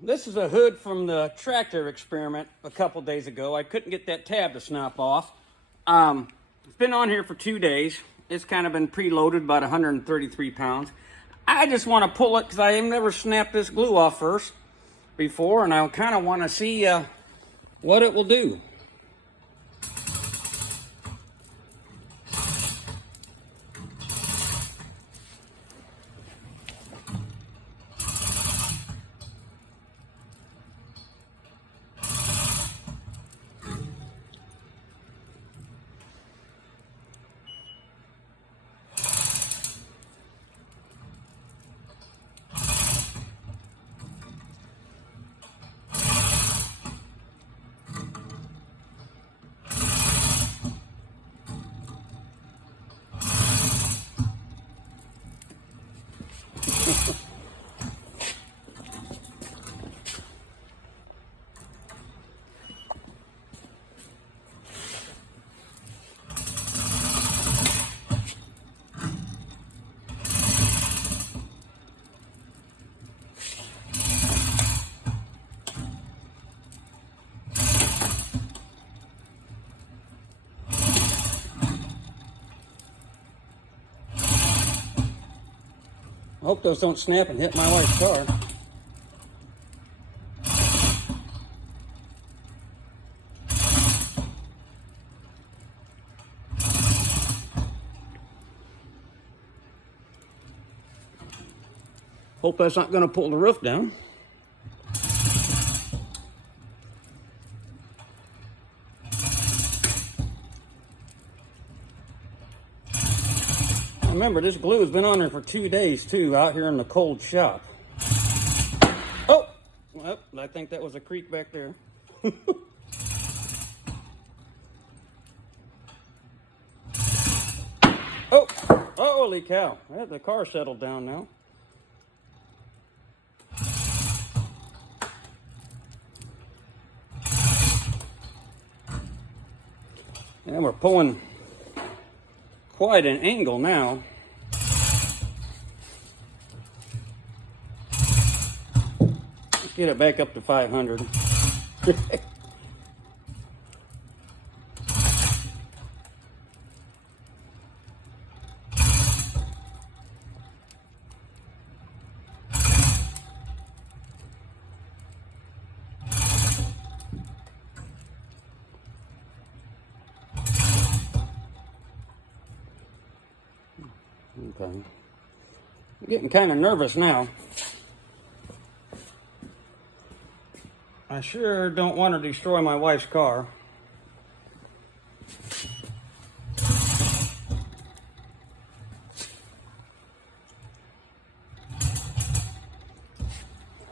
This is a hood from the tractor experiment a couple days ago. I couldn't get that tab to snap off. It's been on here for 2 days. It's kind of been preloaded, about 133 pounds. I just want to pull it because I have never snapped this glue off first before, and I kind of want to see what it will do. I hope those don't snap and hit my wife's car. Hope that's not going to pull the roof down. Remember, this glue has been on there for 2 days too, out here in the cold shop. Oh, well, I think that was a creak back there. Oh, holy cow! The car settled down now. And we're pulling quite an angle now. Let's get it back up to 500. Okay. I'm getting kind of nervous now. I sure don't want to destroy my wife's car.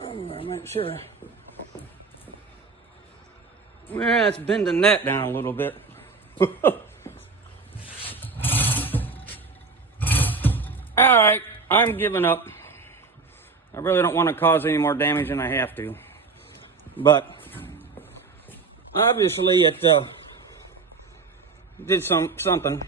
I'm gonna make sure. Yeah, let's bend the net down a little bit. All right, I'm giving up. I really don't want to cause any more damage than I have to. But obviously it did something.